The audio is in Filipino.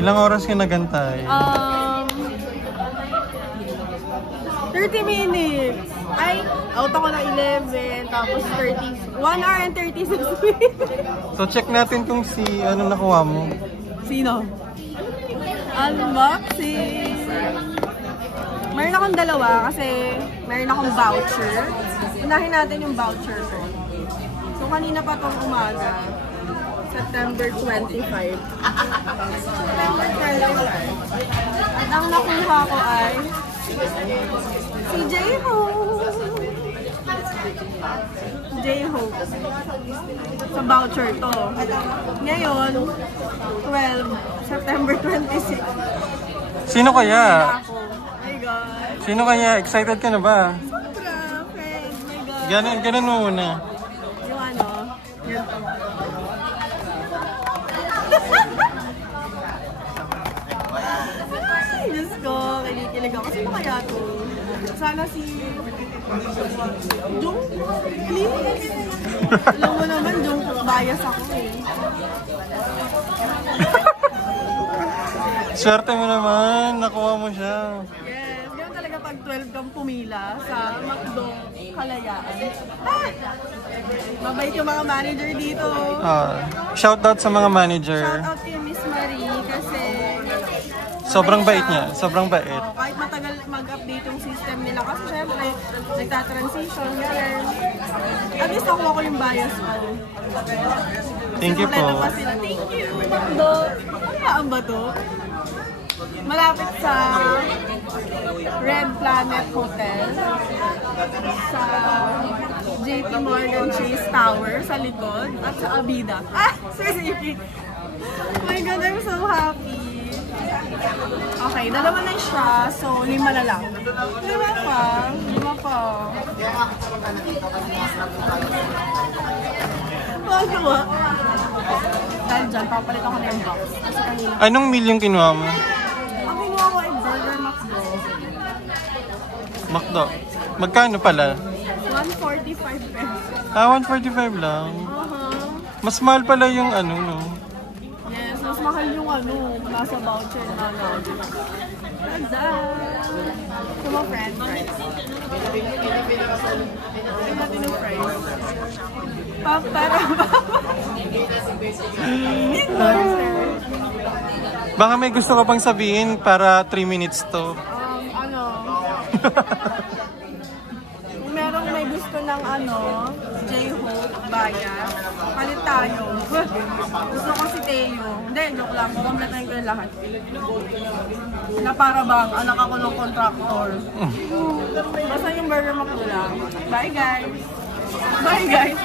Ilang oras ka nagantay? 30 minutes. Ay, out ako ng 11, tapos 1 hour and 36 minutes. So check natin kung ano nakuha mo. Sino? Unboxing. Meron akong dalawa kasi meron akong voucher. Unahin natin yung voucher ko. So kanina pa tong umaga. September 25. September 25. At ang nakuha ko ay si J-Hope. J-Hope. Sa voucher to. Ngayon, 12. September 26. Sino kaya? Oh my God. Sino kaya? Excited ka na ba? Sobra, friend. Oh my God. Ganun mo muna. Yung ano? Yun. Ay, Diyos ko. Kinikilig ako. Sino kaya to? Sana si Jung, please. Alam mo naman, Jung, bias ako eh. Swerte mo naman. Nakuha mo siya. Yes, yun talaga pag 12 kang pumila sa McDo Kalayaan. Mabait yung mga manager dito. Shoutout sa mga manager. Shoutout kay Miss Marie kasi Sobrang bait niya. Sobrang bait. Kahit matagal mag-update yung system nila kasi syempre nagta-transition, ganun. At least nakuha ko yung bias ko. Thank you po. Pa sila. Thank you, McDo. Ano ba to? Malapit sa Red Planet Hotel sa JP Morgan Chase Tower sa likod at sa Abida. Seriously. Oh my God, I'm so happy. Okay, dalawa na siya, so 5 na lang. 5 pa. Magawa. Dahil dyan, papalit ako na yung box. Kasi kanina. Anong meal yung kinuha mo? Ang kinuha ko ay Burger McDo. McDo. Magkano pala? 145 pesos. 145 lang. Mas mahal pala yung ano, no? Yes, mas mahal yung ano, nasa voucher na lang. Ito mo, friend, fries. Ito natin yung fries. Baka may gusto ka pang sabihin para 3 minutes to. Kung merong may gusto ng J-Hope, Bayan, palit tayo. Gusto ko si Teo. Hindi, joke lang. Kukompletahin ko yung lahat. Na para bang anak ako ng contractor. Basta yung Burger McDo lang. Bye guys! Bye guys!